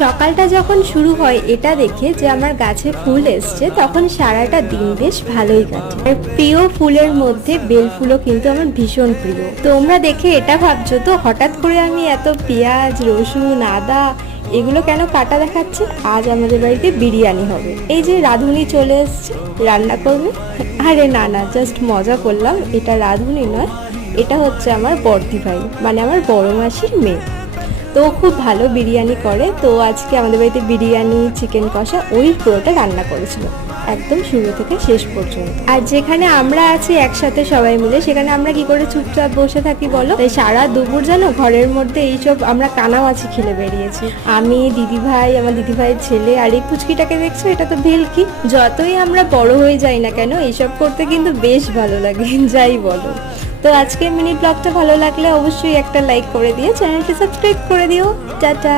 সকালটা যখন শুরু হয় এটা দেখে যে আমার গাছে ফুল এসছে, তখন সারাটা দিন বেশ ভালোই কাটে। আর প্রিয় ফুলের মধ্যে বেল ফুলও কিন্তু আমার ভীষণ প্রিয়। তোমরা দেখে এটা ভাবছো তো হঠাৎ করে আমি এত পেঁয়াজ, রসুন, আদা এগুলো কেন কাটা দেখাচ্ছি? আজ আমাদের বাড়িতে বিরিয়ানি হবে। এই যে রাঁধুনি চলে এসছে, রান্না করবে। আরে না না, জাস্ট মজা করলাম। এটা রাঁধুনি নয়, এটা হচ্ছে আমার বড়দি ভাই, মানে আমার বড় মাসির মেয়ে। তো খুব ভালো বিরিয়ানি করে। তো আজকে আমাদের বাড়িতে বিরিয়ানি, চিকেন কষা ওই পুরোটা রান্না করেছিল, একদম শুরু থেকে শেষ পর্যন্ত। আর যেখানে আমরা আছি একসাথে সবাই মিলে, সেখানে আমরা কি করে চুপচাপ বসে থাকি বলো? তাই সারা দুপুর জানো ঘরের মধ্যে এইসব আমরা কানামাছি খেলে বেরিয়েছি। আমি, দিদিভাই, আমার দিদিভাইয়ের ছেলে, আর এই পুচকিটাকে দেখছো, এটা তো ভেলকি। যতই আমরা বড় হয়ে যাই না কেন, এইসব করতে কিন্তু বেশ ভালো লাগে, যাই বলো। তো আজকের মিনি ব্লগটা ভালো লাগলে অবশ্যই একটা লাইক করে দিও, চ্যানেলটি সাবস্ক্রাইব করে দিও। টাটা।